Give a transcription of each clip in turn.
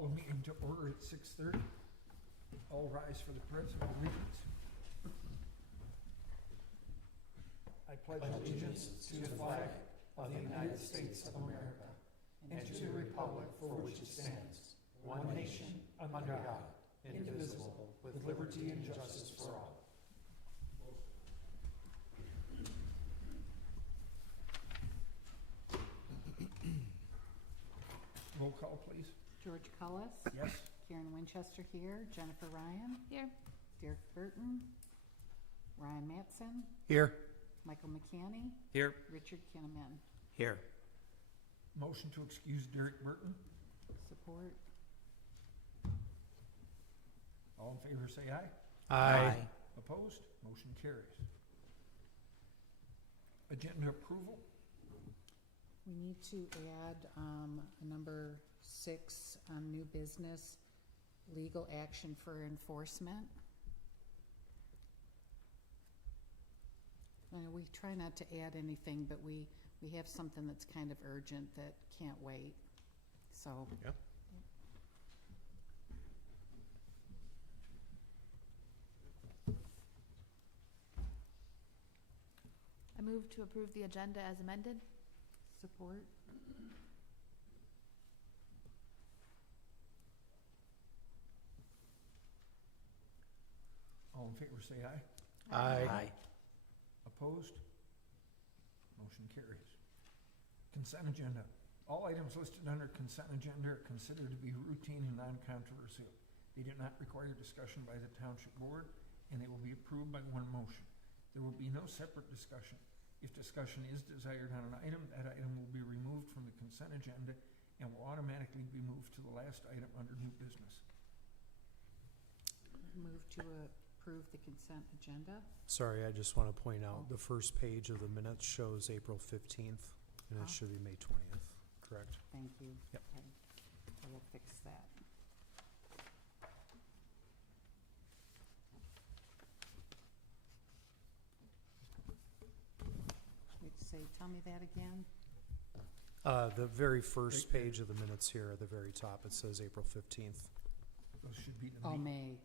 Call the meeting to order at 6:30. All rise for the pledge of allegiance. I pledge allegiance to the flag of the United States of America and to the republic for which it stands, one nation, under God, indivisible, with liberty and justice for all. Roll call, please. George Cullis. Yes. Karen Winchester here. Jennifer Ryan. Here. Derek Burton. Ryan Matson. Here. Michael McCanny. Here. Richard Kinnaman. Here. Motion to excuse Derek Burton. Support. All in favor say aye. Aye. Opposed? Motion carries. Agenda approval. We need to add number 6 on new business, legal action for enforcement. I know we try not to add anything, but we have something that's kind of urgent that can't wait, so. Yep. I move to approve the agenda as amended. Support. All in favor say aye. Aye. Opposed? Motion carries. Consent agenda. All items listed under consent agenda are considered to be routine and non-controversial. They do not require discussion by the township board, and they will be approved by one motion. There will be no separate discussion. If discussion is desired on an item, that item will be removed from the consent agenda and will automatically be moved to the last item under new business. Move to approve the consent agenda. Sorry, I just want to point out the first page of the minutes shows April 15th, and it should be May 20th, correct? Thank you. Yep. Okay. I will fix that. Wait, say, tell me that again. The very first page of the minutes here at the very top, it says April 15th. Those should be the Oh, May. May.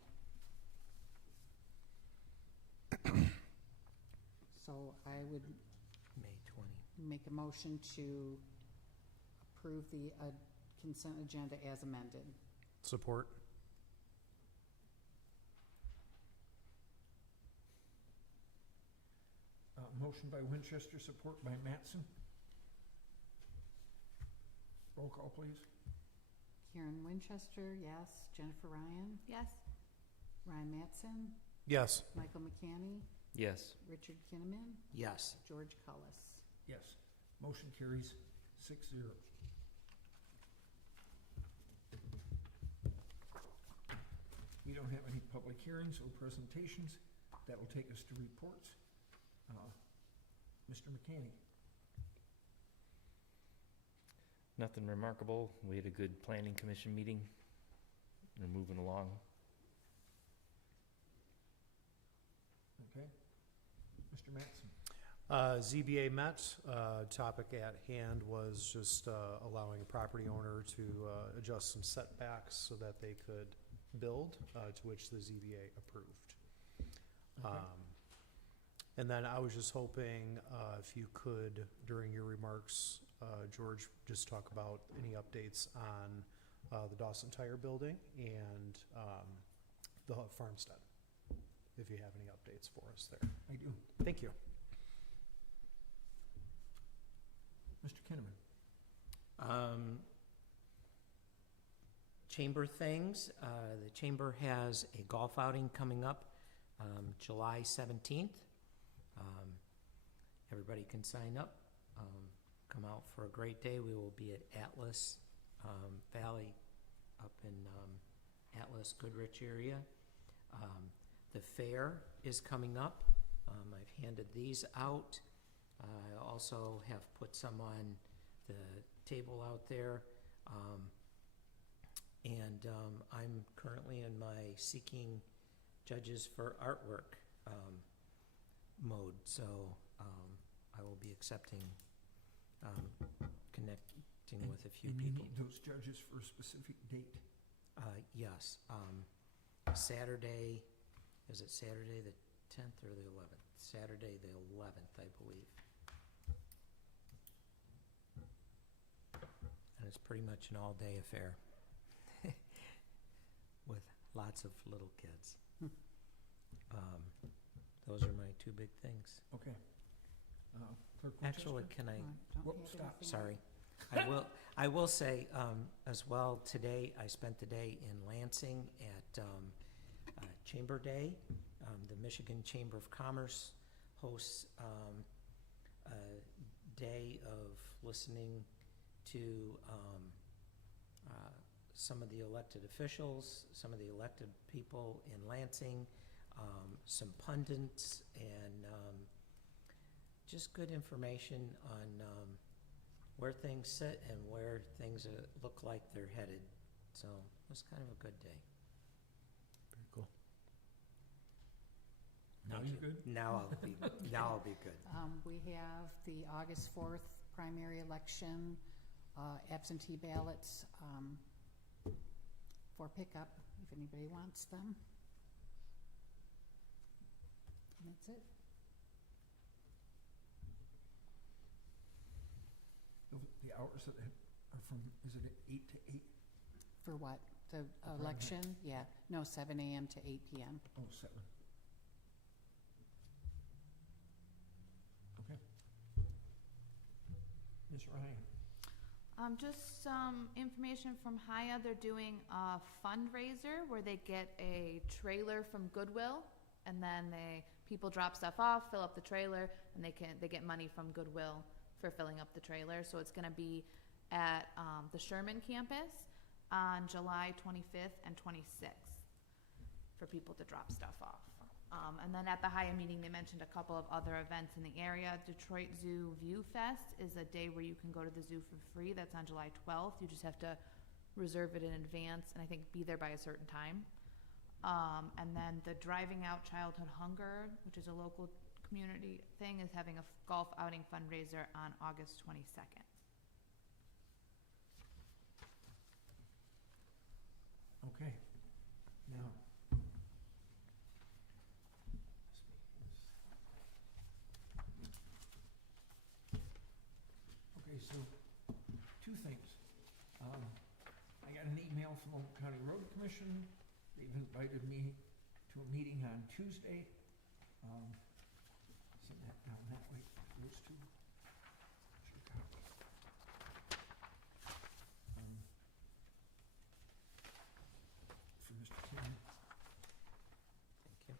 So I would May 20. make a motion to approve the consent agenda as amended. Support. Motion by Winchester, support by Matson. Roll call, please. Karen Winchester, yes. Jennifer Ryan. Yes. Ryan Matson. Yes. Michael McCanny. Yes. Richard Kinnaman. Yes. George Cullis. Yes. Motion carries 6-0. We don't have any public hearings or presentations. That will take us to reports. Mr. McCanny. Nothing remarkable. We had a good planning commission meeting. We're moving along. Okay. Mr. Matson. ZBA met. Topic at hand was just allowing a property owner to adjust some setbacks so that they could build, to which the ZBA approved. Okay. And then I was just hoping if you could, during your remarks, George, just talk about any updates on the Dawson Tire Building and the Farmstead, if you have any updates for us there. I do. Thank you. Mr. Kinnaman. Chamber things. The chamber has a golf outing coming up July 17th. Everybody can sign up. Come out for a great day. We will be at Atlas Valley up in Atlas Goodrich area. The fair is coming up. I've handed these out. I also have put some on the table out there. And I'm currently in my seeking judges for artwork mode, so I will be accepting, connecting with a few And you people. need those judges for a specific date. Yes. Saturday, is it Saturday the 10th or the 11th? Saturday the 11th, I believe. And it's pretty much an all-day affair with lots of little kids. Those are my two big things. Okay. Clerk Actually, Winchester? can I, Don't Whoop, have stop. anything. sorry. I will say, as well, today, I spent the day in Lansing at Chamber Day. The Michigan Chamber of Commerce hosts a day of listening to some of the elected officials, some of the elected people in Lansing, some pundits, and just good information on where things sit and where things look like they're headed. So it was kind of a good day. Very cool. Now Thank you're you. good? Now I'll be good. We have the August 4th primary election, absentee ballots for pickup, if anybody wants them. And that's it. The hours that are from, is it 8 to 8? For what? The primary. election? Yeah, no, 7 a.m. to 8 p.m. Oh, 7. Okay. Ms. Ryan? Just some information from Haya. They're doing a fundraiser where they get a trailer from Goodwill, and then people drop stuff off, fill up the trailer, and they get money from Goodwill for filling up the trailer. So it's gonna be at the Sherman campus on July 25th and 26th for people to drop stuff off. And then at the Haya meeting, they mentioned a couple of other events in the area. Detroit Zoo View Fest is a day where you can go to the zoo for free. That's on July 12th. You just have to reserve it in advance and I think be there by a certain time. And then the Driving Out Childhood Hunger, which is a local community thing, is having a golf outing fundraiser on August 22nd. Okay. Now. Okay, so 2 things. I got an email from Oakland County Road Commission. They've invited me to a meeting on Tuesday. Send that down that way, those 2. Sure copy. For Mr. King. Thank you.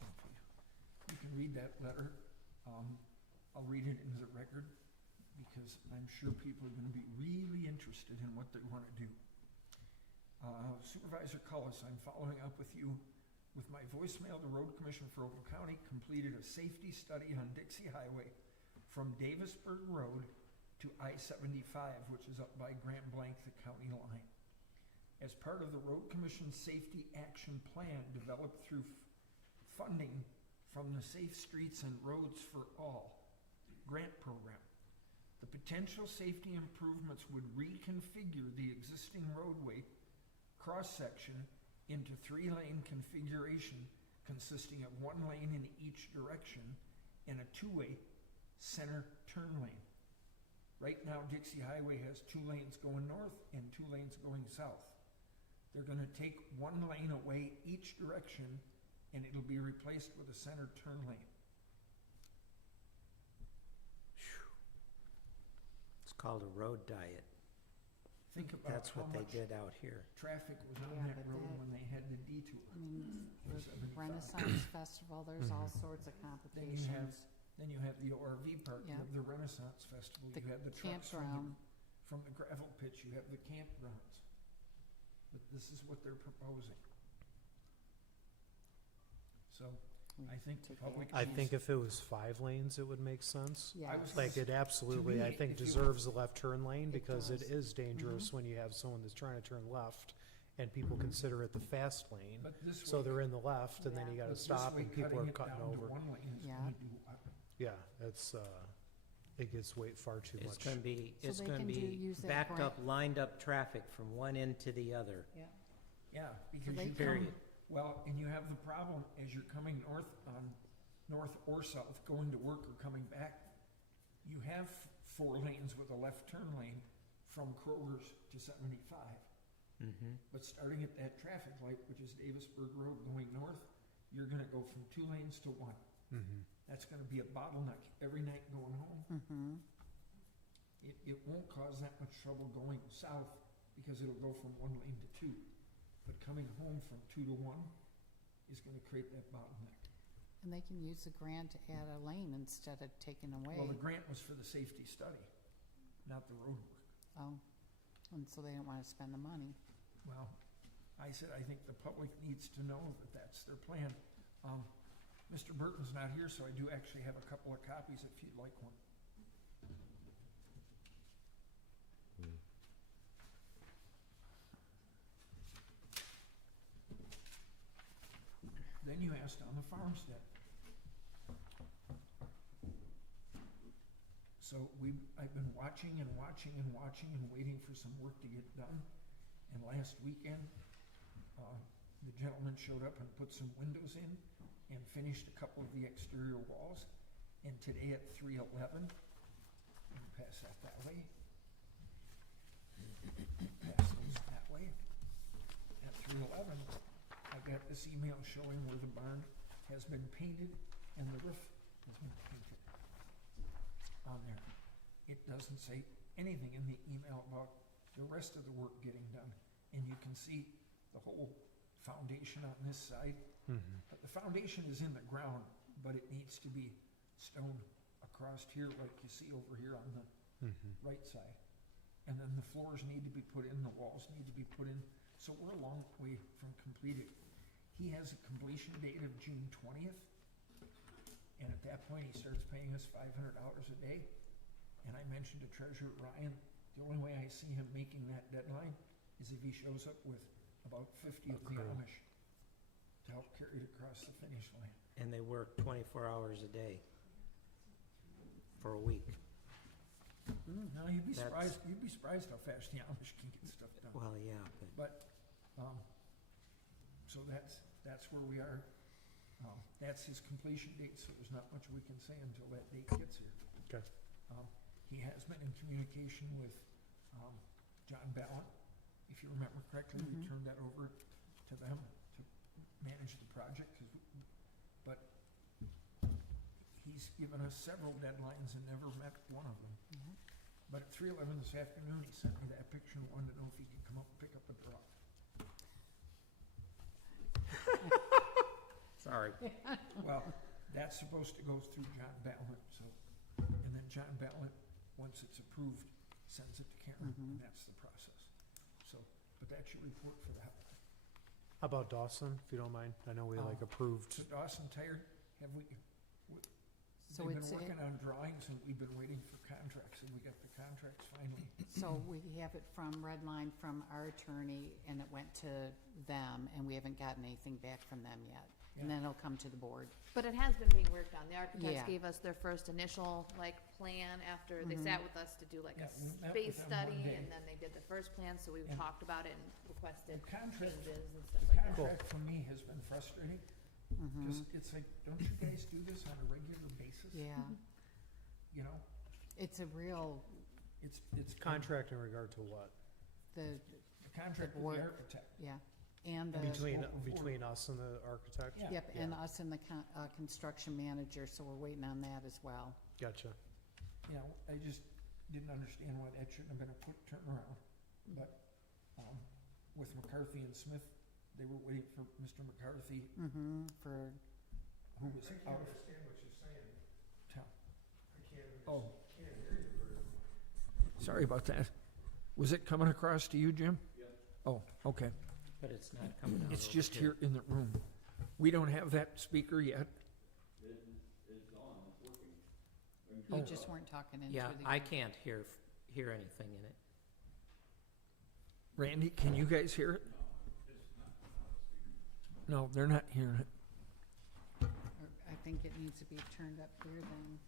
Thank you. You can read that letter. I'll read it into the record because I'm sure people are gonna be really interested in what they wanna do. Supervisor Cullis, I'm following up with you with my voicemail. The Road Commission for Oakland County completed a safety study on Dixie Highway from Davisburg Road to I-75, which is up by Grand Blanc, the county line. As part of the Road Commission's Safety Action Plan developed through funding from the Safe Streets and Roads for All grant program, the potential safety improvements would reconfigure the existing roadway cross-section into 3-lane configuration consisting of 1 lane in each direction and a 2-way center turn lane. Right now, Dixie Highway has 2 lanes going north and 2 lanes going south. They're gonna take 1 lane away each direction and it'll be replaced with a center turn lane. It's called a road diet. Think about That's how what they much did out here. traffic was on Yeah, that but road that- when they had the detour. I mean, for the 75. Renaissance Festival, there's all Mhm. sorts of Then you complications. Then you have the ORV park, you Yeah. have the Renaissance Festival, The you have the trucks campground. from the gravel pits, you have the campgrounds. But this is what they're proposing. So, I think the Take public I needs- think if it was 5 lanes, it would make sense. Yeah, was- Like, it absolutely, me, I think, if you- deserves a left turn lane It because it does. is dangerous Mhm. when you have someone that's trying to turn left and people Mhm. consider it the fast lane. But this So way, they're in the left and then you Yeah. gotta but this stop way and people cutting are it cutting down to over. 1 lane is Yeah. gonna do, Yeah, it's, it gets way far too It's much. gonna be, So it's they gonna can be use that backed grant. up, lined up traffic from one end to the other, Yeah. Yeah, because they you can- come, period. well, and you have the problem as you're coming north or south, going to work or coming back, you have 4 lanes with a left turn lane from Kroger's to 75. Mm-hmm. But starting at that traffic light, which is Davisburg Road going north, you're gonna go from 2 lanes to 1. Mhm. That's gonna be a bottleneck every night going home. Mm-hmm. It won't cause that much trouble going south because it'll go from 1 lane to 2. But coming home from 2 to 1 is gonna create that bottleneck. And they can use the grant to add a lane instead of taking away. Well, the grant was for the safety study, not the road work. Oh, and so they don't wanna spend the money. Well, I said, I think the public needs to know that that's their plan. Mr. Burton's not here, so I do actually have a couple of copies if you'd like one. Then you asked on the farmstead. So I've been watching and watching and watching and waiting for some work to get done. And last weekend, the gentleman showed up and put some windows in and finished a couple of the exterior walls. And today at 3:11, pass that way. Pass those that way. At 3:11, I got this email showing where the barn has been painted and the roof has been painted on there. It doesn't say anything in the email about the rest of the work getting done. And you can see the whole foundation on this side. Mhm. But the foundation is in the ground, but it needs to be stone across here like you see over here on the Mhm. right side. And then the floors need to be put in, the walls need to be put in. So we're a long way from completed. He has a completion date of June 20th. And at that point, he starts paying us $500 a day. And I mentioned to Treasurer Ryan, the only way I see him making that deadline is if he shows up with about 50 of the Crew. Amish to help carry it across the finish line. And they work 24 hours a day for a week. Now, you'd be That's- surprised how fast the Amish can get stuff done. Well, yeah, but But, so that's where we are. That's his completion date, so there's not much we can say until that date gets here. Okay. He has been in communication with, John Ballard. If you remember correctly, we Mhm. turned that over to them to manage the project, but he's given us several deadlines and never met one of them. Mhm. But at 3:11 this afternoon, he sent me that picture and wanted to know if he could come up and pick up a drop. sorry. Well, that's supposed to go through John Ballard, so, and then John Ballard, once it's approved, sends it to Karen, and Mhm. that's the process. So, but that's your report for that. How about Dawson, if you don't mind? I know we Oh. approved. So Dawson Tire, So they've it's, been working on drawings and we've been waiting for contracts, and we got the contracts finally. so we have it from Redline from our attorney, and it went to them, and we haven't gotten anything back from them yet. And Yeah. then it'll come to the board. But it has been being worked on. The architects Yeah. gave us their first initial, plan after they Mhm. sat with us to do like Yeah, a we met with space them study, one day. and then they did the first plan, so we And- talked about it and requested The contract, changes and the stuff like that. contract for me has been frustrating, Mhm. because it's like, don't you guys do this on a regular basis? Yeah, You know, it's a real, it's. Contract in regard to what? the, The contract with work. the architect. yeah, and the, Between, scope of work. between us and the architect? Yeah. yep, and us and the construction manager, so we're waiting on that as well. Gotcha. You know, I just didn't understand why that shouldn't have been a quick turnaround. But, with McCarthy and Smith, they were waiting for Mr. McCarthy, Mm-hmm, for, who was out of understand what you're saying. town. I can't, Oh, can't hear you very well. sorry about that. Was it coming across to you, Jim? Yep. Oh, okay. But it's not coming out It's over just here in the room. We don't have that speaker yet. It's on, it's working. you Oh. just weren't talking into Yeah, the. I can't hear anything in it. Randy, can you guys hear it? No, they're not hearing it. Or I think it needs to be turned up here then.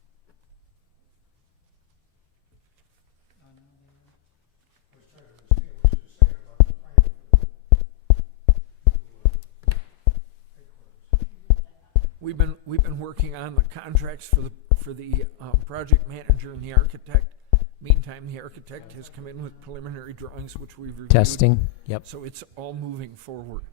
we've been working on the contracts for the project manager and the architect. Meantime, the architect has come in with preliminary drawings, which we've reviewed. Testing, yep. So it's all moving forward.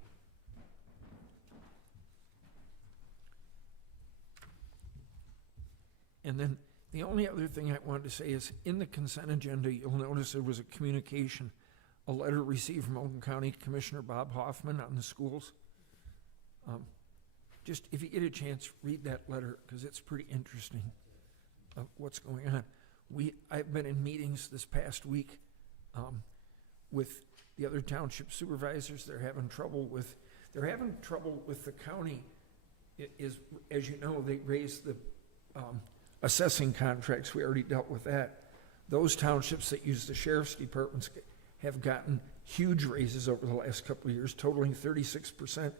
And then the only other thing I wanted to say is, in the consent agenda, you'll notice there was a communication, a letter received from Oakland County Commissioner Bob Hoffman on the schools. Just, if you get a chance, read that letter, because it's pretty interesting of what's going on. I've been in meetings this past week with the other township supervisors. They're having trouble with the county. As you know, they raised the assessing contracts. We already dealt with that. Those townships that use the sheriff's departments have gotten huge raises over the last couple of years, totaling 36%,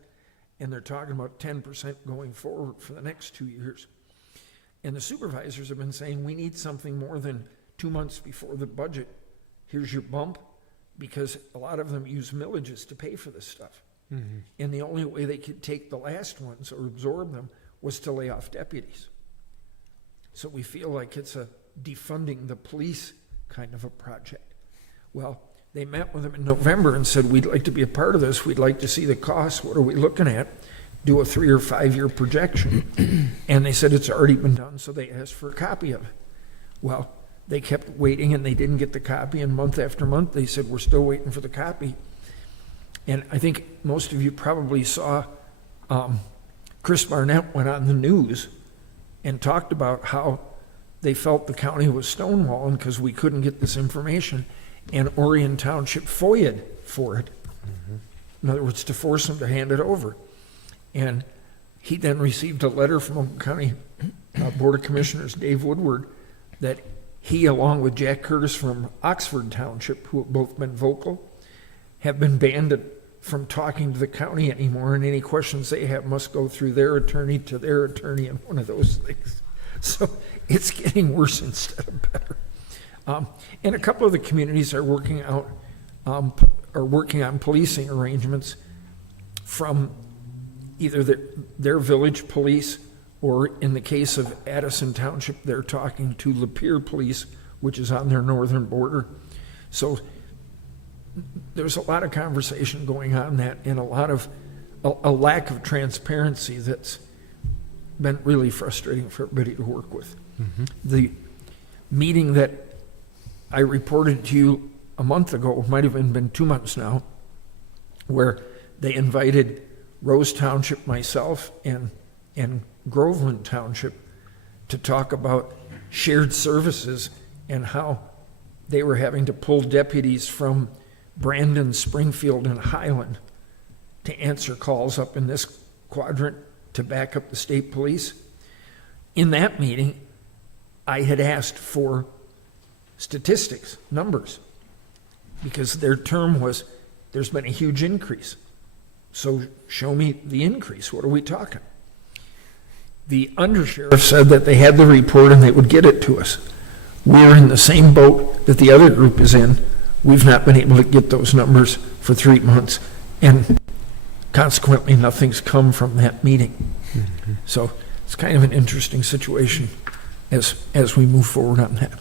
and they're talking about 10% going forward for the next 2 years. And the supervisors have been saying, we need something more than 2 months before the budget. Here's your bump, because a lot of them use millages to pay for this stuff. Mm-hmm. And the only way they could take the last ones or absorb them was to lay off deputies. So we feel like it's a defunding the police kind of a project. Well, they met with them in November and said, we'd like to be a part of this. We'd like to see the costs. What are we looking at? Do a 3 or 5 year projection. And they said it's already been done, so they asked for a copy of it. Well, they kept waiting and they didn't get the copy, and month after month they said, we're still waiting for the copy. And I think most of you probably saw Chris Barnett went on the news and talked about how they felt the county was stonewalling because we couldn't get this information, and Orion Township FOIA'd for it. Mm-hmm. In other words, to force them to hand it over. And he then received a letter from Oakland County Board of Commissioners, Dave Woodward, that he, along with Jack Curtis from Oxford Township, who have both been vocal, have been banned from talking to the county anymore, and any questions they have must go through their attorney to their attorney, and one of those things. So it's getting worse instead of better. And a couple of the communities are working on policing arrangements from either their village police, or in the case of Addison Township, they're talking to Lapeer Police, which is on their northern border. So there's a lot of conversation going on that, and a lack of transparency that's been really frustrating for everybody to work with. Mm-hmm. The meeting that I reported to you a month ago, might have been 2 months now, where they invited Rose Township, myself, and Groveland Township to talk about shared services and how they were having to pull deputies from Brandon, Springfield, and Highland to answer calls up in this quadrant to back up the state police. In that meeting, I had asked for statistics, numbers, because their term was, there's been a huge increase. So show me the increase. What are we talking? The undersheriff said that they had the report and they would get it to us. We're in the same boat that the other group is in. We've not been able to get those numbers for 3 months, and consequently nothing's come from that meeting. Mm-hmm. So it's kind of an interesting situation as we move forward on that.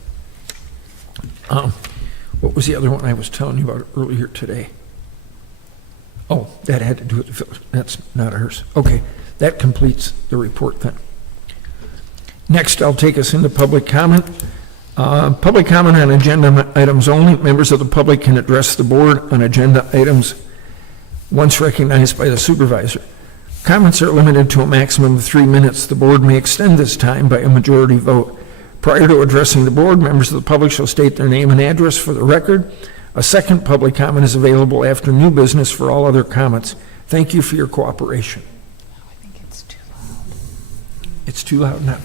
What was the other one I was telling you about earlier today? Oh, that had to do with the village. That's not ours. Okay, that completes the report then. Next, I'll take us into public comment. Public comment on agenda items only. Members of the public can address the board on agenda items once recognized by the supervisor. Comments are limited to a maximum of 3 minutes. The board may extend this time by a majority vote. Prior to addressing the board, members of the public shall state their name and address for the record. A second public comment is available after new business for all other comments. Thank you for your cooperation. I think it's too loud. It's too loud now.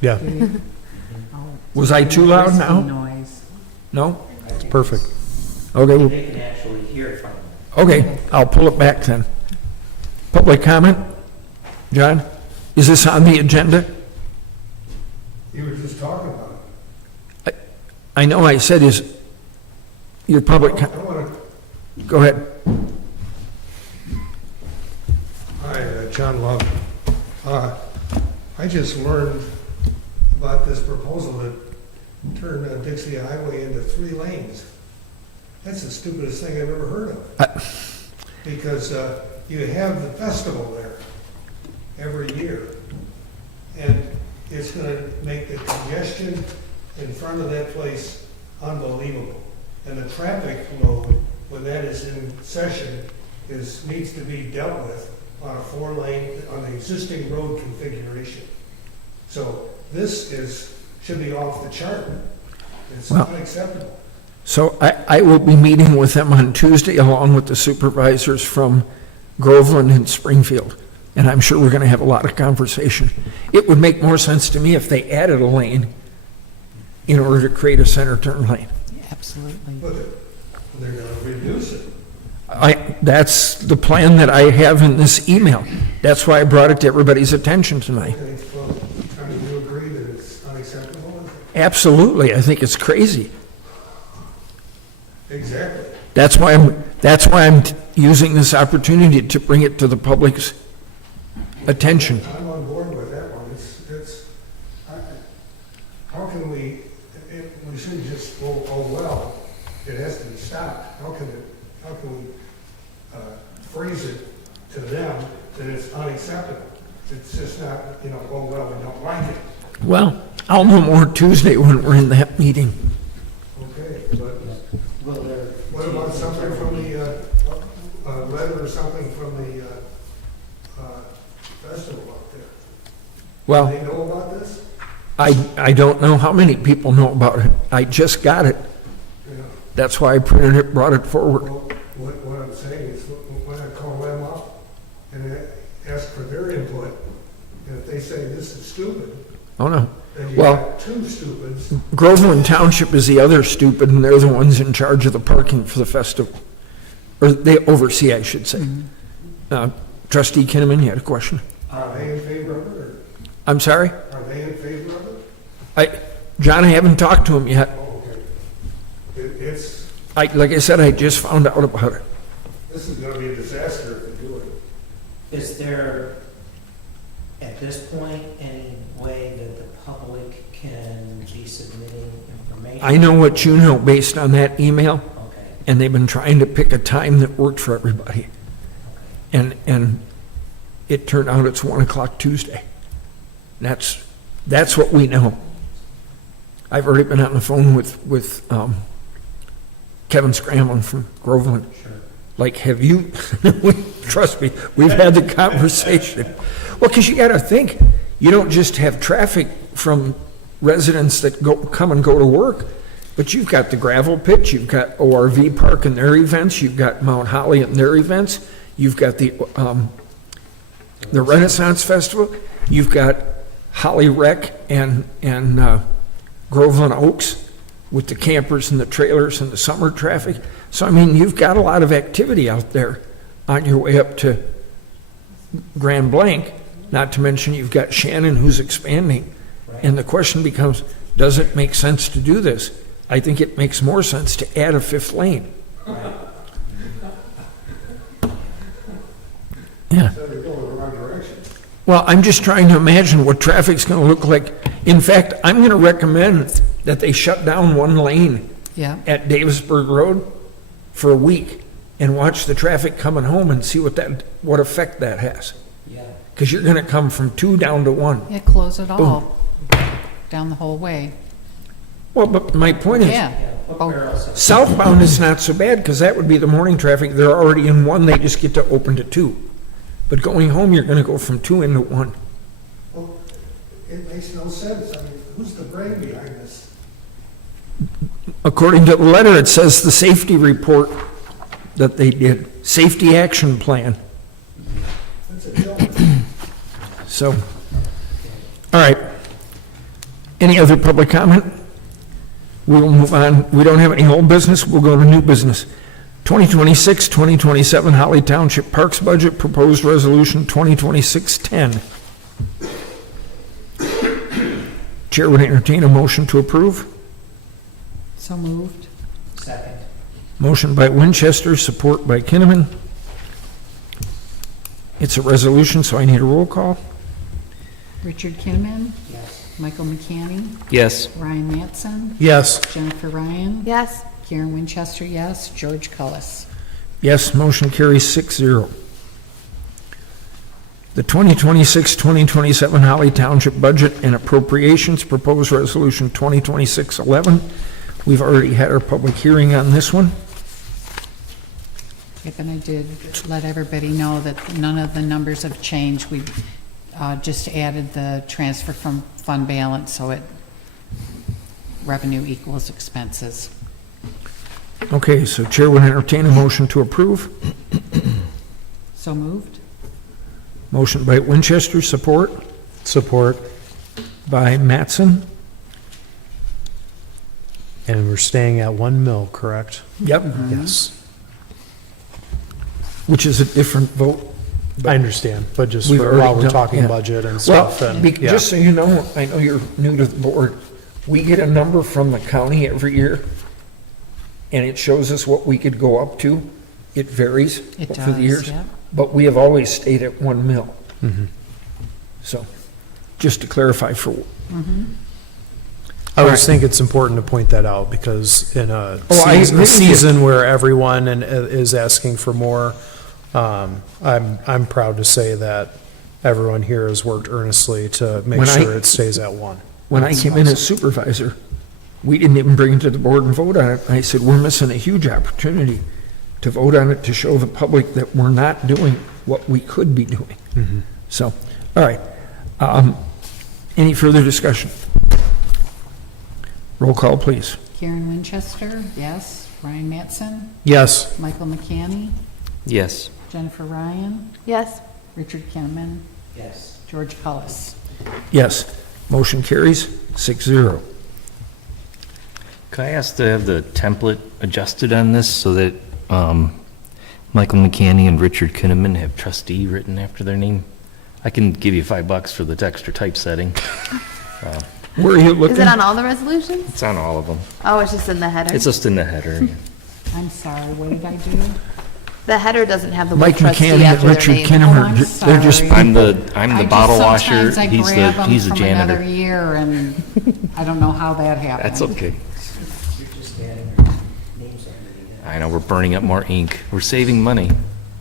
Yeah, Was I too loud now? Noise. No? it's perfect. Okay, well, They can actually hear it from okay, I'll pull it back then. Public comment? John, is this on the agenda? You were just talking about it. I know I said is your public, I want to, go ahead. hi, John Love. I just learned about this proposal to turn Dixie Highway into 3 lanes. That's the stupidest thing I've ever heard of. Because you have the festival there every year. And it's gonna make the congestion in front of that place unbelievable. And the traffic load, when that is in session, needs to be dealt with on a 4-lane, on the existing road configuration. So this should be off the chart. It's Well- unacceptable. So I will be meeting with them on Tuesday along with the supervisors from Groveland and Springfield. And I'm sure we're gonna have a lot of conversation. It would make more sense to me if they added a lane in order to create a center turn lane. Absolutely. But they're gonna reduce it. That's the plan that I have in this email. That's why I brought it to everybody's attention tonight. Okay, well, I mean, you agree that it's unacceptable? Absolutely, I think it's crazy. Exactly. That's why I'm using this opportunity to bring it to the public's attention. I'm on board with that one. How can we shouldn't just go, oh, well, it has to be stopped. How can we phrase it to them that it's unacceptable? It's just not, oh, well, we don't like it. Well, I'll know more Tuesday when we're in that meeting. Okay, but what about something from the, a letter or something from the festival out there? Well, Do they know about this? I don't know how many people know about it. I just got it. You know, That's why I printed it, brought it forward. well, what I'm saying is, when I call them up and ask for their input, and if they say this is stupid, Oh, no. then you Well- got 2 stupids. Groveland Township is the other stupid, and they're the ones in charge of the parking for the festival. Or they oversee, I should say. Trustee Kinnaman, you had a question? Are they in favor of it, or I'm sorry? are they in favor of it? John, I haven't talked to him yet. Oh, okay. It's, Like I said, I just found out about it. this is gonna be a disaster if they do it. Is there, at this point, any way that the public can be submitting information? I know what you know based on that email, Okay, and they've been trying to pick a time that worked for everybody. And it turned out it's 1 o'clock Tuesday. That's what we know. I've already been on the phone with Kevin Scramlin from Groveland. sure. Like, have you, trust me, we've had the conversation. Well, because you gotta think, you don't just have traffic from residents that come and go to work, but you've got the gravel pit, you've got ORV Park and their events, you've got Mount Holly and their events, you've got the Renaissance Festival, you've got Holly Rec and Groveland Oaks with the campers and the trailers and the summer traffic. So, I mean, you've got a lot of activity out there on your way up to Grand Blanc, not to mention you've got Shannon who's expanding. And the question becomes, does it make sense to do this? I think it makes more sense to add a 5th lane. Yeah. So they're going the wrong direction. Well, I'm just trying to imagine what traffic's gonna look like. In fact, I'm gonna recommend that they shut down 1 lane Yeah. at Davisburg Road for a week and watch the traffic coming home and see what effect that has. Yeah, Because you're gonna come from 2 down to 1. Yeah, close it all, down the whole way. Well, but my point is, Yeah. what Oh. barrels? southbound is not so bad, because that would be the morning traffic. They're already in 1, they just get to open to 2. But going home, you're gonna go from 2 into 1. Well, it makes no sense. I mean, who's the brain behind this? According to the letter, it says the safety report that they did, safety action plan. That's a joke. So, all right. Any other public comment? We will move on. We don't have any old business. We'll go to new business. 2026, 2027 Holly Township Parks Budget, proposed resolution 2026-10. Chair would entertain a motion to approve. So moved. Second. Motion by Winchester, support by Kinnaman. It's a resolution, so I need a roll call. Richard Kinnaman, Yes. Michael McCanny, Yes. Ryan Mattson, Yes. Jennifer Ryan, Yes. Karen Winchester, yes, George Cullis. Yes, motion carries 6-0. The 2026-2027 Holly Township Budget and Appropriations Proposed Resolution 2026-11. We've already had our public hearing on this one. Yep, and I did let everybody know that none of the numbers have changed. We just added the transfer from fund balance, so it revenue equals expenses. Okay, so Chair would entertain a motion to approve. So moved? Motion by Winchester, support Support. by Mattson. And we're staying at 1 mil, correct? Yep, Yes. which is a different vote. I understand, but just We've for already while we're done- talking yeah. budget and Well, stuff, and, yeah. just so you know, I know you're new to the board, we get a number from the county every year, and it shows us what we could go up to. It varies It over the years, does, yeah. but we have always stayed at 1 mil. Mhm. So, just to clarify for, I always think it's important to point that out, because in a Oh, I agree with you. season where everyone is asking for more, I'm proud to say that everyone here has worked earnestly to make When I- sure it stays at 1. when I came in as supervisor, we didn't even bring it to the board and vote on it. I said, we're missing a huge opportunity to vote on it, to show the public that we're not doing what we could be doing. Mhm. So, all right. Any further discussion? Roll call, please. Karen Winchester, yes. Ryan Mattson, Yes. Michael McCanny, Yes. Jennifer Ryan, Yes. Richard Kinnaman, Yes. George Cullis. Yes. Motion carries 6-0. Could I ask to have the template adjusted on this so that Michael McCanny and Richard Kinnaman have trustee written after their name? I can give you $5 for the extra typesetting. Where are you Is looking? it on all the resolutions? It's on all of them. Oh, it's just in the header? It's just in the header. I'm sorry, what did I do? The header doesn't have the word Mike trustee McCanny and after their Richard name. Kinnaman, I'm they're just, sorry. I'm the I bottle just- washer, sometimes I he's grab 'em the from janitor. another year, and I don't know how that happened. That's okay. You're just adding our names underneath it. I know, we're burning up more ink. We're saving money.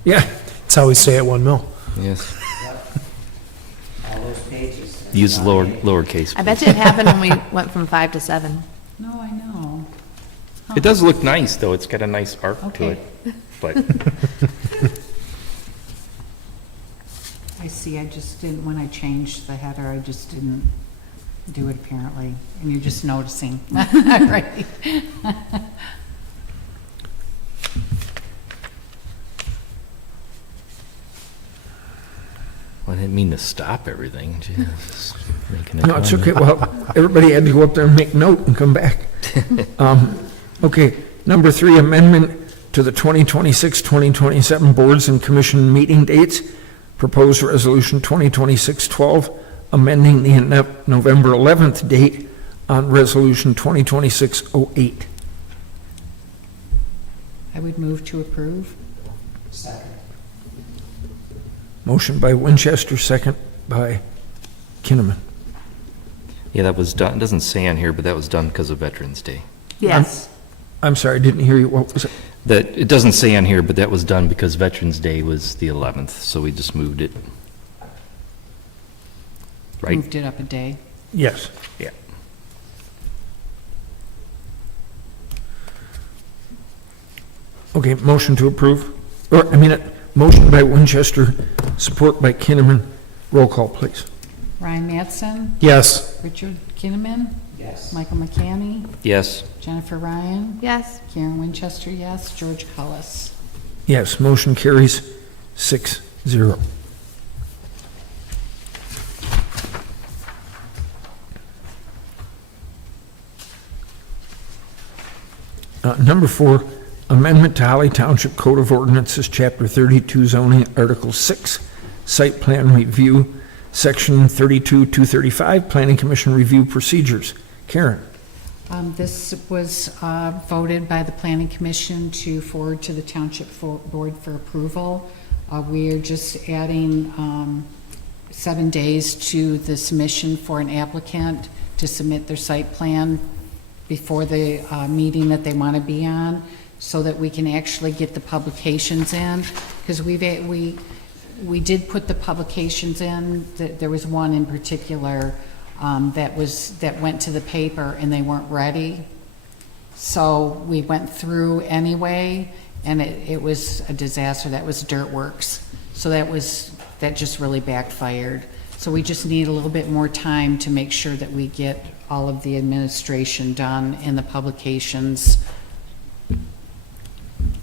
yeah, That's how we stay at 1 mil. Yes. All those pages. that's Use about it. lowercase. I bet you it happened when we went from 5 to 7. No, I know. It does look nice, though. It's got a nice arc to Okay. it. But I see, I just didn't, when I changed the header, I just didn't do it apparently, and you're just noticing. Right. I didn't mean to stop everything. Just making a no, it's comment. okay. Well, everybody had to go up there and make note and come back. Okay, number 3, amendment to the 2026-2027 boards and commission meeting dates. Proposed resolution 2026-12, amending the November 11th date on resolution 2026-08. I would move to approve. Second. Motion by Winchester, second by Kinnaman. Yeah, that was done. It doesn't say on here, but that was done because of Veterans Day. Yes. I'm sorry, I didn't hear you. What was it? That, it doesn't say on here, but that was done because Veterans Day was the 11th, so we just moved it. Right? Moved it up a day. Yes. Yeah. Okay, motion to approve. Motion by Winchester, support by Kinnaman. Roll call, please. Ryan Mattson, Yes. Richard Kinnaman, Yes. Michael McCanny, Yes. Jennifer Ryan, Yes. Karen Winchester, yes, George Cullis. Yes, motion carries 6-0. Number 4, amendment to Holly Township Code of Ordinances, Chapter 32 zoning, Article 6, site plan review, Section 32-235, Planning Commission review procedures. Karen? This was voted by the Planning Commission to forward to the Township Board for approval. We are just adding 7 days to the submission for an applicant to submit their site plan before the meeting that they want to be on, so that we can actually get the publications in. Because we did put the publications in. There was one in particular that went to the paper and they weren't ready. So we went through anyway, and it was a disaster. That was Dirt Works. So that just really backfired. So we just need a little bit more time to make sure that we get all of the administration done and the publications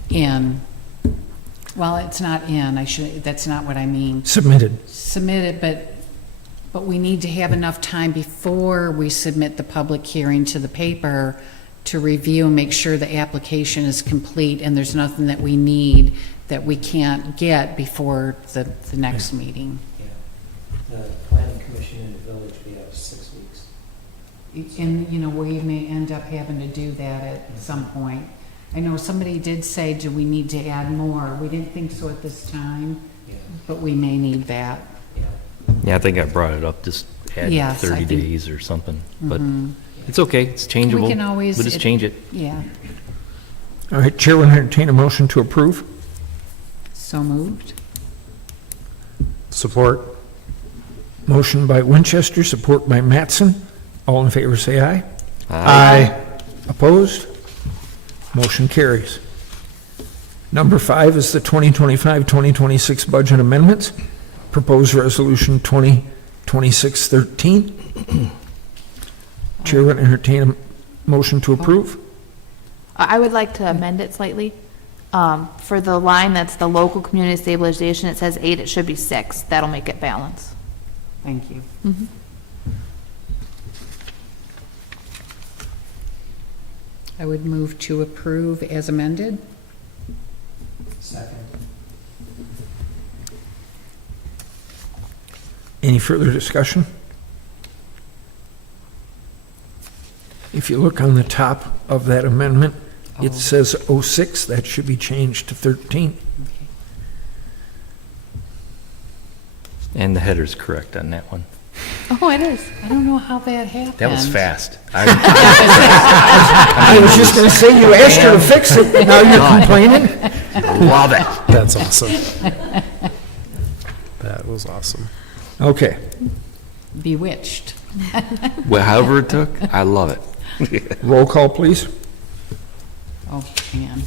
in. Well, it's not in, that's not what I mean. Submitted. Submitted, but we need to have enough time before we submit the public hearing to the paper to review and make sure the application is complete and there's nothing that we need that we can't get before the next meeting. Yeah. The planning commission in the village, we have 6 weeks. And, we may end up having to do that at some point. I know somebody did say, do we need to add more? We didn't think so at this time, Yeah. but we may need that. Yeah. Yeah, I think I brought it up, just add Yes, I 30 think- days or something, but Mhm. it's okay, it's changeable. We can always. We'll just change it. Yeah, All right, Chair will entertain a motion to approve. so moved. Support. Motion by Winchester, support by Mattson. All in favor, say aye. Aye. Opposed? Motion carries. Number 5 is the 2025-2026 budget amendments. Proposed resolution 2026-13. Chair would entertain a motion to approve. I would like to amend it slightly. For the line that's the local community stabilization, it says 8, it should be 6. That'll make it balance. Thank you. I would move to approve as amended. Second. Any further discussion? If you look on the top of that amendment, it Oh. says 06, that should be changed to 13. Okay. And the header's correct on that one. Oh, it is. I don't know how that happened. That was fast. I was just gonna say, you asked her to fix it, now you're complaining? Love it. That's awesome. That was awesome. Okay, Bewitched. Well, however it took, I love it. roll call, please. Oh, man.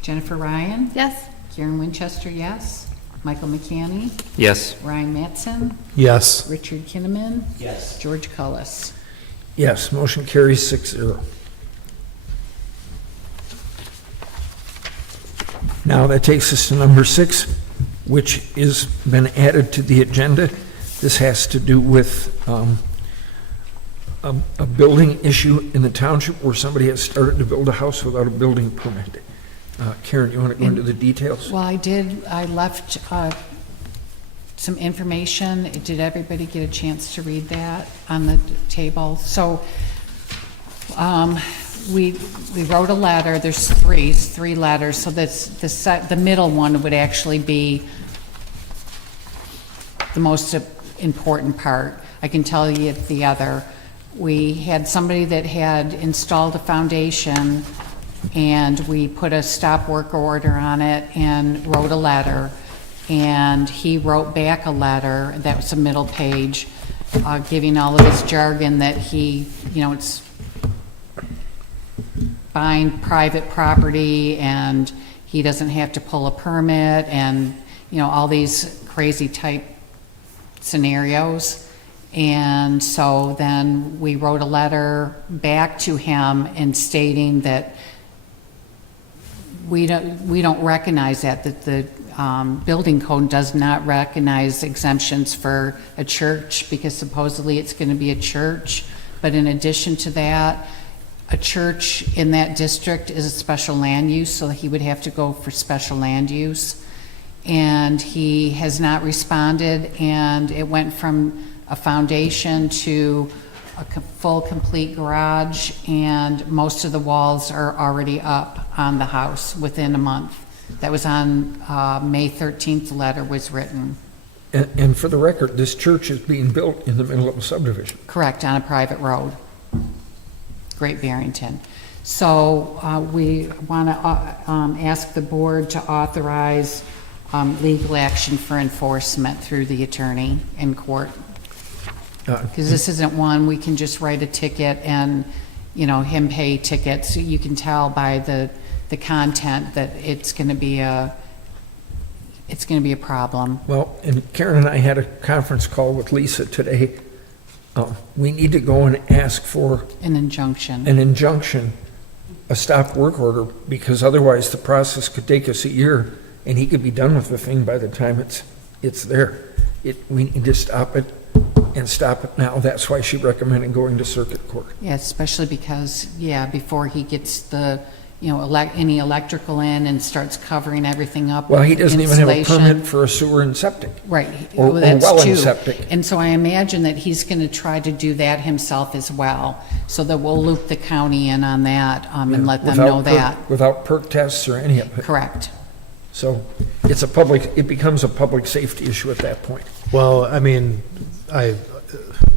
Jennifer Ryan? Yes. Karen Winchester, yes. Michael McCanny? Yes. Ryan Mattson? Yes. Richard Kinnaman? Yes. George Cullis? Yes, motion carries 6-0. Now that takes us to number 6, which has been added to the agenda. This has to do with a building issue in the township where somebody has started to build a house without a building permit. Karen, you want to go into the details? Well, I left some information. Did everybody get a chance to read that on the table? So we wrote a letter. There's three letters. So that's the middle one would actually be the most important part. I can tell you the other. We had somebody that had installed a foundation, and we put a stop work order on it and wrote a letter. And he wrote back a letter, that was the middle page, giving all of his jargon that he, it's buying private property and he doesn't have to pull a permit and, all these crazy type scenarios. And so then we wrote a letter back to him and stating that we don't recognize that the building code does not recognize exemptions for a church because supposedly it's going to be a church. But in addition to that, a church in that district is a special land use, so he would have to go for special land use. And he has not responded, and it went from a foundation to a full complete garage, and most of the walls are already up on the house within a month. That was on May 13th, the letter was written. And for the record, this church is being built in the middle of a subdivision. Correct, on a private road, Great Barrington. So we want to ask the board to authorize legal action for enforcement through the attorney in court. Because this isn't one, we can just write a ticket and, you know, him pay tickets. You can tell by the content that it's going to be a problem. Well, and Karen and I had a conference call with Lisa today. We need to go and ask for An injunction. an injunction, a stop work order, because otherwise the process could take us a year, and he could be done with the thing by the time it's there. We need to stop it, and stop it now. That's why she recommended going to circuit court. Yeah, especially because, yeah, before he gets the, you know, any electrical in and starts covering everything up. Well, he with doesn't even have a insulation. permit for a sewer and septic. Right, Or well, that's well true. and septic. And so I imagine that he's gonna try to do that himself as well, so that we'll loop the county in on that, and let them know that. Without perk tests or any of it. Correct. So it becomes a public safety issue at that point. Well, I mean,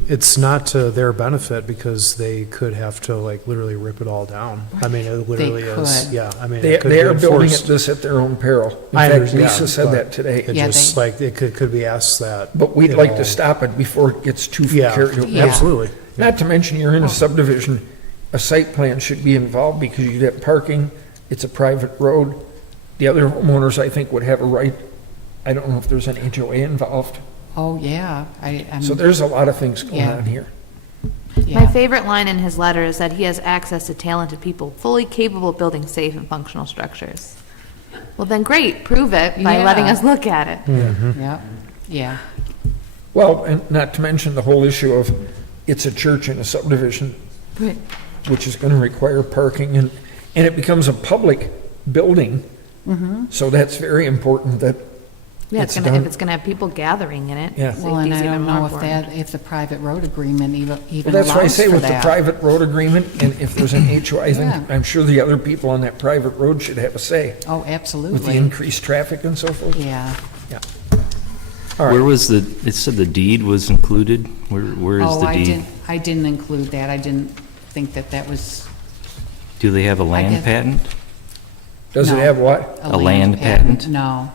it's not to their benefit because they could have to like literally rip it all down. I mean, it literally is, could. yeah, I mean. They it could be are building enforced. this at their own peril. In I fact, understand, Lisa said but that today. It Yeah, just, like, it could be asked that. But we'd you like know, to stop it before it gets too Yeah, carried away. Yeah. absolutely. Not to mention, you're in a subdivision, a site plan should be involved because you'd have parking, it's a private road. The other homeowners, I think, would have a right, I don't know if there's an HOA involved. Oh, yeah, So there's a lot of things going Yeah. on here. My yeah, favorite line in his letter is that he has access to talented people fully capable of building safe and functional structures. Well, then great, prove it by letting Yeah. us look at it. yeah, yeah, Well, and not to mention the whole issue of, it's a church in a subdivision, Right. which is gonna require parking, and it becomes a public building. So that's very important that, Yeah, It's if done. it's gonna have people gathering in it. Yeah. well, and I safety's even don't more know if important. if the private road agreement well, even that's why I allows say for with the that. private road agreement, and if there's an HOA, I think, Yeah. I'm sure the other people on that private road should have a say Oh, with the absolutely, increased traffic and so forth. yeah. All Where right, was it said the deed was included? Where is Oh, the deed? I didn't include that, I didn't think that was Do they have a land did. patent? does it no. have what? A land patent? No.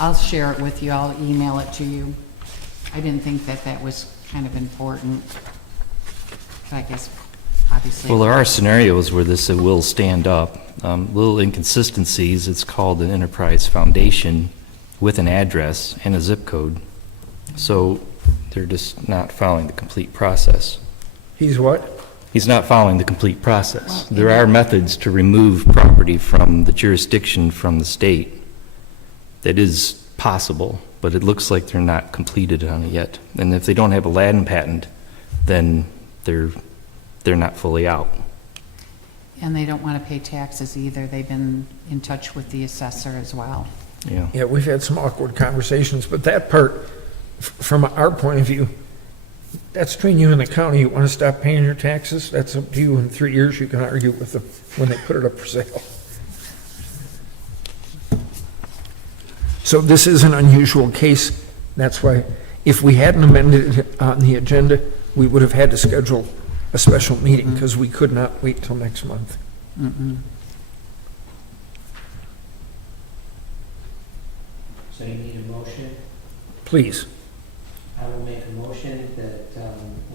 I'll share it with you, I'll email it to you. I didn't think that was kind of important. But I guess, obviously. Well, there are scenarios where this will stand up. Little inconsistencies, it's called an enterprise foundation with an address and a zip code. So they're just not following the complete process. He's what? He's not following the complete process. Well, There are methods to remove property from the jurisdiction from the state. That is possible, but it looks like they're not completed on it yet. And if they don't have a land patent, then they're not fully out. And they don't want to pay taxes either, they've been in touch with the assessor as well. Yeah. Yeah, we've had some awkward conversations, but that part, from our point of view, that's between you and the county. You want to stop paying your taxes? That's up to you. In 3 years, you can argue with them when they put it up for sale. So this is an unusual case. That's why, if we hadn't amended it on the agenda, we would have had to schedule a special meeting because we could not wait till next month. Mm-mm. So you need a motion? Please. I will make a motion that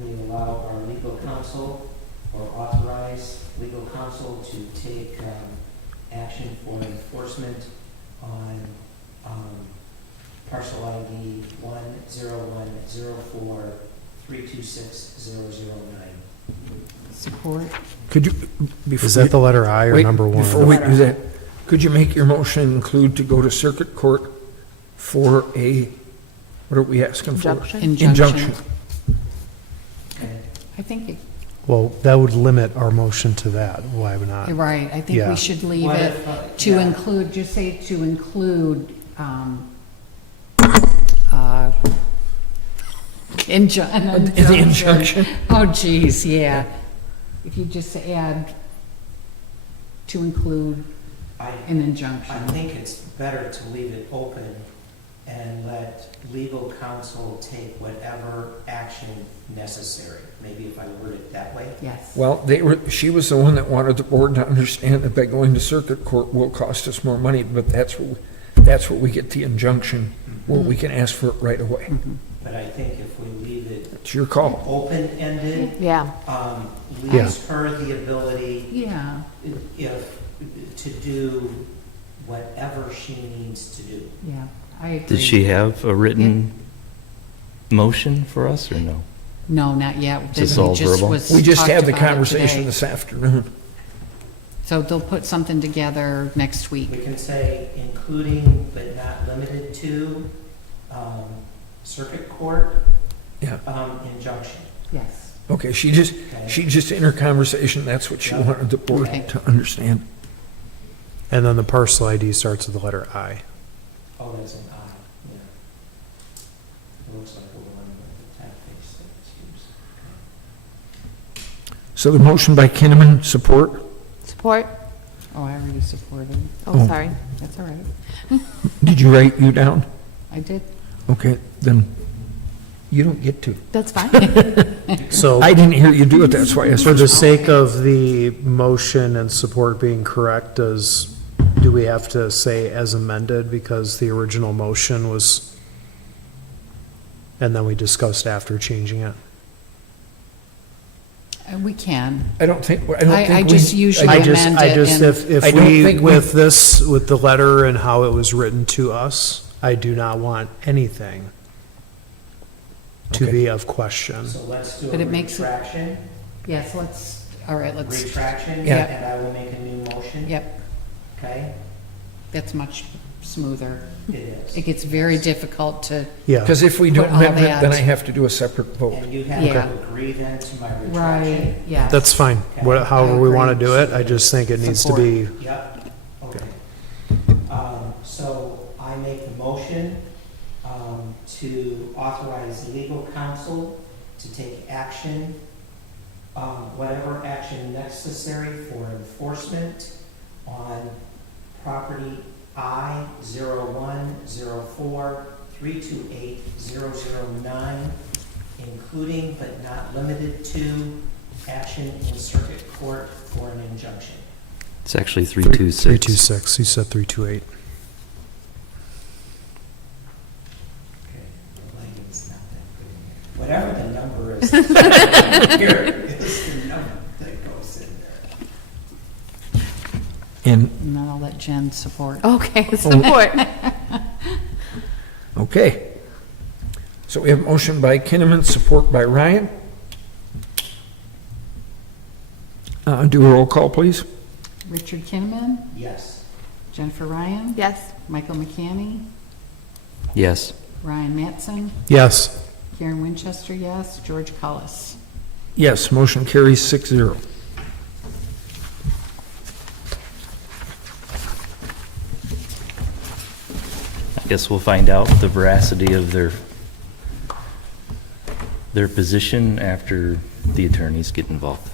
we allow our legal counsel or authorize legal counsel to take action for enforcement on parcel ID 10104326009. Support? Could you, before Is that the letter I or wait, number one? Before we do that, could you make your motion include to go to circuit court for a, what are we asking for? Injunction? Injunction. Okay. I think, Well, that would limit our motion to that, why would not? you're right, I think Yeah. we should leave What it if, to yeah. include, just say to include, The injunction. Oh, geez, yeah. If you just add to include I, an injunction. I think it's better to leave it open and let let legal counsel take whatever action necessary. Maybe if I word it that way. Yes. Well, she was the one that wanted the board to understand that by going to circuit court will cost us more money, but that's what we get the injunction, where we can ask for it right away. But I think if we leave it It's your call. open-ended, Yeah. leaves her the ability Yeah, to do whatever she needs to do. yeah, I agree. Did she have a written motion for us, or no? No, not yet. Is this all verbal? We just talked had the about it conversation today. this afternoon. So they'll put something together next week. We can say including but not limited to, circuit court, Yeah. injunction, Yes. Okay, she okay? just in her conversation, that's what she Yeah. wanted the board Okay. to understand. And then the parcel ID starts with the letter I. Oh, that's an I, yeah. It looks like the one with the typeface that's used. So the motion by Kinnaman, support? Support. Oh, I already supported. Oh, Oh. sorry. That's all right. Did you write you down? I did. Okay, then you don't get to. That's fine. So I didn't hear you do it, that's why I for said. the sake of the motion and support being correct, do we have to say as amended because the original motion was, and then we discussed after changing it? We can. I don't think I just usually I just, amend I it just, and, if I don't we, think we- with this, with the letter and how it was written to us, I do not want anything to Okay. be of question. So let's do But a it makes it- retraction, yes, all right, let's, retraction, Yeah. and I will make a new motion. yep, Okay, that's much smoother. it is. It gets very difficult to, Yeah, Because if we do Put all amendment, then I that. have to do a separate vote. And you have Yeah. to agree then to my retraction? yes. that's fine. Okay. However we want to agree. do it, I just think it needs to Support. be, Yep, okay. So I make the motion, to authorize legal counsel to take action, whatever action necessary for enforcement on property I 0104328009, including but not limited to action in circuit court for an injunction. It's actually 326. 326, you said 328. Okay, the lighting's not that good in here. Whatever the number is, here is the number that goes in there. And, And then I'll let Jen support. Okay, support. okay. So we have motion by Kinnaman, support by Ryan. Do a roll call, please. Richard Kinnaman, Yes. Jennifer Ryan, Yes. Michael McCanny, Yes. Ryan Mattson, Yes, Karen Winchester, yes, George Cullis. Yes, motion carries 6-0. I guess we'll find out the veracity of their position after the attorneys get involved.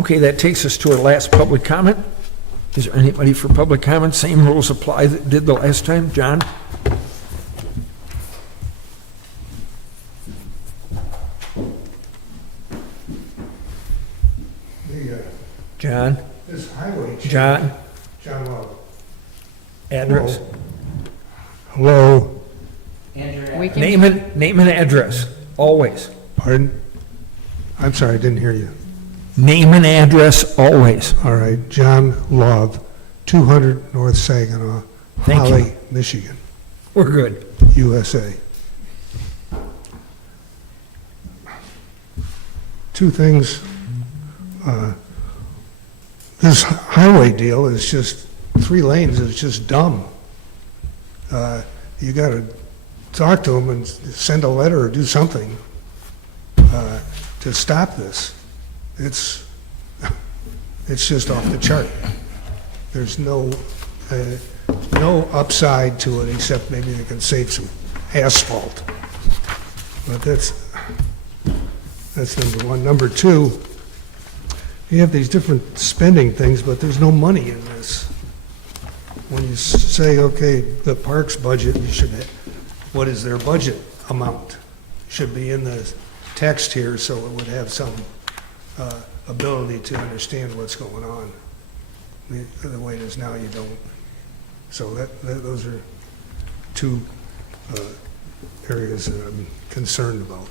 Okay, that takes us to our last public comment. Is there anybody for public comment? Same rules apply that did the last time. John? John? This highway. change- John? John Love. Address? Hello, Andrew, We can, Name and address, always. pardon? I'm sorry, I didn't hear you. Name and address, always. All right, John Love, 200 North Saginaw, Thank you. Holly, Michigan, We're good. USA. Two things. This highway deal is just, 3 lanes is just dumb. You gotta talk to them and send a letter or do something to stop this. It's just off the chart. There's no upside to it, except maybe they can save some asphalt. But that's number one. Number two, you have these different spending things, but there's no money in this. when you say, okay, the parks budget, you should, what is their budget amount? Should be in the text here, so it would have some ability to understand what's going on. The way it is now, you don't. So those are two areas that I'm concerned about.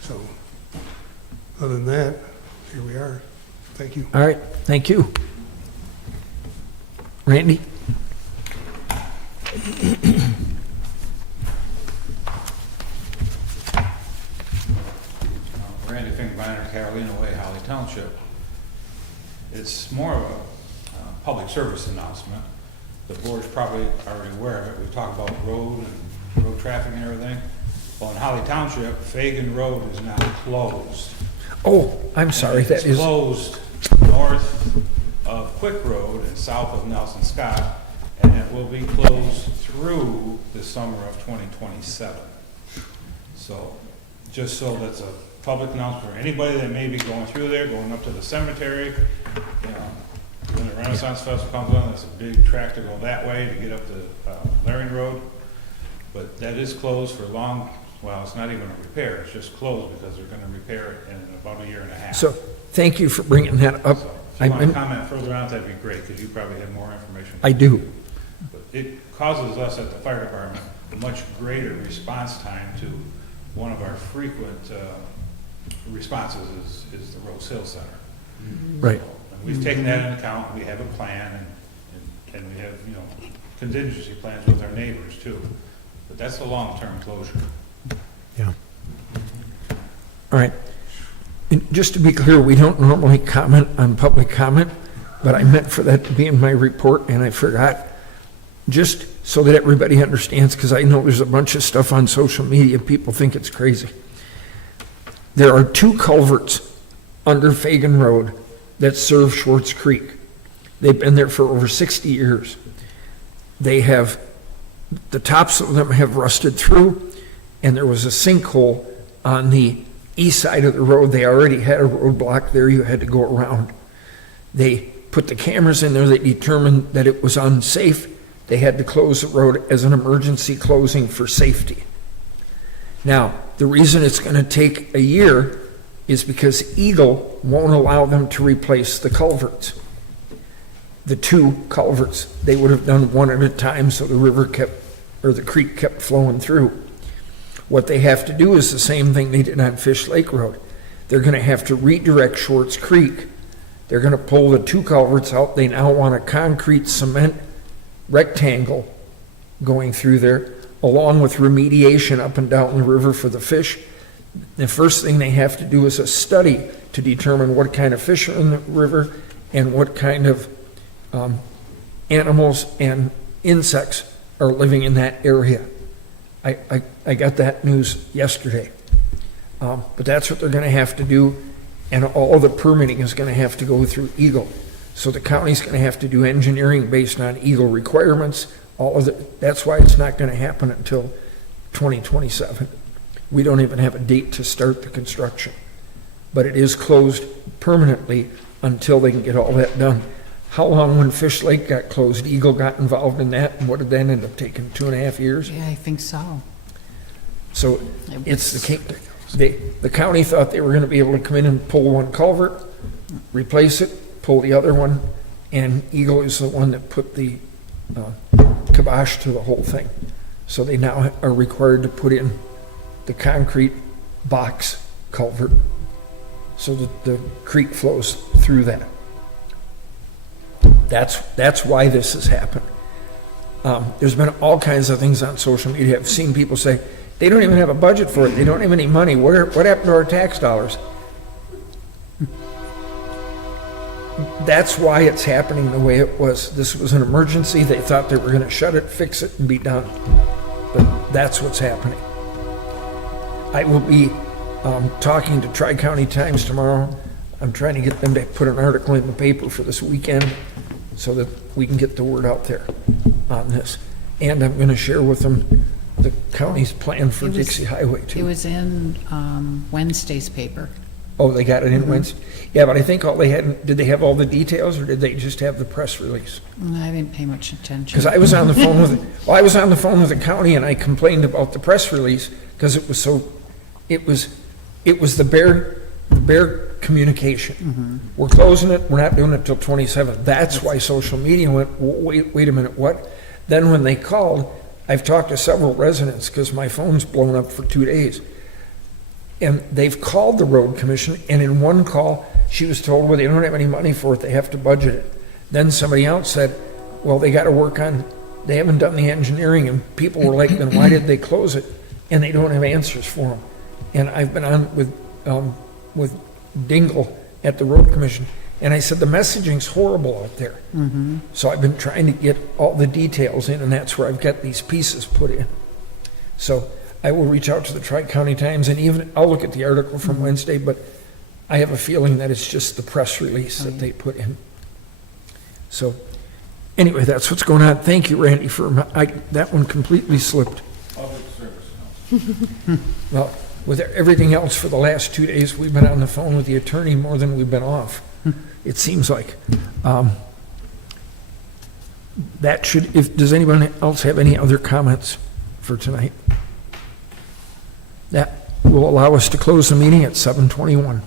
So, other than that, here we are. Thank you. All right, thank you. Randy? Randy Fingerbinder, Carolina Way, Holly Township. It's more of a public service announcement. The board's probably already aware of it. We talk about road and road traffic and everything. Well, in Holly Township, Fagan Road is now closed. Oh, I'm sorry, that It's is, closed north of Quick Road and south of Nelson Scott, and it will be closed through the summer of 2027. So, just so that's a public announcement for anybody that may be going through there, going up to the cemetery. You know, when the Renaissance Festival comes on, there's a big track to go that way to get up to Laring Road. But that is closed for long, well, it's not even a repair, it's just closed because they're gonna repair it in about a year and a half. so, thank you for bringing that up. So, if you I'm- want to comment further on it, that'd be great, because you probably have more information. I do. But it causes us at the fire department a much greater response time to one of our frequent responses is the Rose Hill Center. Right. So, and we've taken that into account, we have a plan, and we have, you know, contingency plans with our neighbors too. But that's a long-term closure. Yeah. All right. And just to be clear, we don't normally comment on public comment, but I meant for that to be in my report, and I forgot. Just so that everybody understands, because I know there's a bunch of stuff on social media, people think it's crazy. There are 2 culverts under Fagan Road that serve Schwartz Creek. They've been there for over 60 years. They have, the tops of them have rusted through, and there was a sinkhole on the east side of the road. They already had a roadblock there, you had to go around. They put the cameras in there, they determined that it was unsafe. They had to close the road as an emergency closing for safety. Now, the reason it's gonna take a year is because Eagle won't allow them to replace the culverts. The 2 culverts, they would have done one at a time so the river kept, or the creek kept flowing through. What they have to do is the same thing they did on Fish Lake Road. They're gonna have to redirect Schwartz Creek. They're gonna pull the 2 culverts out. They now want a concrete cement rectangle going through there, along with remediation up and down the river for the fish. The first thing they have to do is a study to determine what kind of fish are in the river and what kind of animals and insects are living in that area. I got that news yesterday. But that's what they're gonna have to do, and all the permitting is gonna have to go through Eagle. So the county's gonna have to do engineering based on Eagle requirements, all of it. That's why it's not gonna happen until 2027. We don't even have a date to start the construction. But it is closed permanently until they can get all that done. How long when Fish Lake got closed, Eagle got involved in that, and what did that end up taking, 2.5 years? Yeah, I think so. So it's the county thought they were gonna be able to come in and pull one culvert, replace it, pull the other one, and Eagle is the one that put the kibosh to the whole thing. So they now are required to put in the concrete box culvert so that the creek flows through that. That's why this has happened. There's been all kinds of things on social media. I've seen people say, they don't even have a budget for it, they don't have any money, what happened to our tax dollars? That's why it's happening the way it was. This was an emergency, they thought they were gonna shut it, fix it, and be done. But that's what's happening. I will be talking to Tri-County Times tomorrow. I'm trying to get them to put an article in the paper for this weekend so that we can get the word out there on this. And I'm gonna share with them the county's plan for It was- Dixie Highway It too. was in Wednesday's paper. Oh, they got it in Wednesday? Yeah, but I think all they had, did they have all the details, or did they just have the press release? I didn't pay much attention. Because I was on the phone with, well, I was on the phone with the county, and I complained about the press release, because it was so, it was the bare communication. We're closing it, we're not doing it till 27. That's why social media went, wait a minute, what? Then when they called, I've talked to several residents, because my phone's blown up for 2 days. And they've called the road commission, and in one call, she was told, well, they don't have any money for it, they have to budget it. Then somebody else said, well, they got to work on, they haven't done the engineering, and people were like, then why did they close it? And they don't have answers for them. And I've been on with Dingle at the road commission, and I said, the messaging's horrible out there. So I've been trying to get all the details in, and that's where I've got these pieces put in. So I will reach out to the Tri-County Times, and even, I'll look at the article from Wednesday, but I have a feeling that it's just the press release that they put in. So, anyway, that's what's going on. Thank you, Randy, for, that one completely slipped. Public service Well, with everything else for the last 2 days, we've been on the phone with the attorney more than we've been off, it seems like. That should, does anyone else have any other comments for tonight? That will allow us to close the meeting at 7:21.